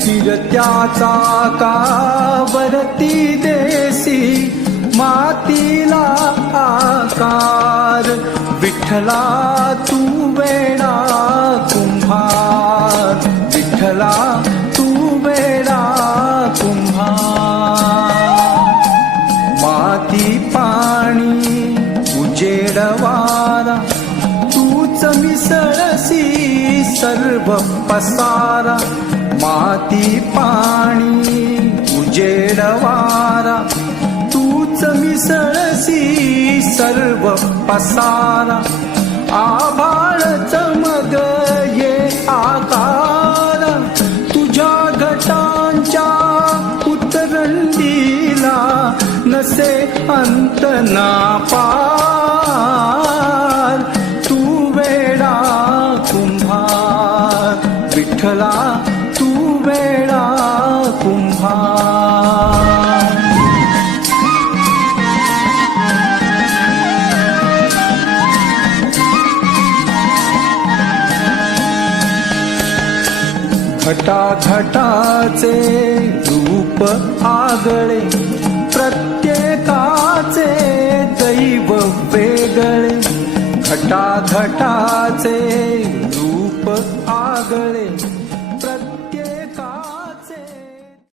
फिरत्याचा कावरती देसी मातीला आकार, विठ्ठला तू वेडा कुंभार, विठ्ठला तू वेडा कुंभार. माती पाणी उजेड वारा तूच मिसळसी सर्व पसारा. माती पाणी उजेड वारा तूच मिसळसी सर्व पसारा. आभाळ चमक ये आकार तुझ्या घटांच्या उतरंडीला नसे अंत ना पार. तू वेडा कुंभार, विठ्ठला तू वेडा कुंभार. घटाघटाचे रूप आगळे, प्रत्येकाचे दैव वेगळे. घटाघटाचे रूप आगळे,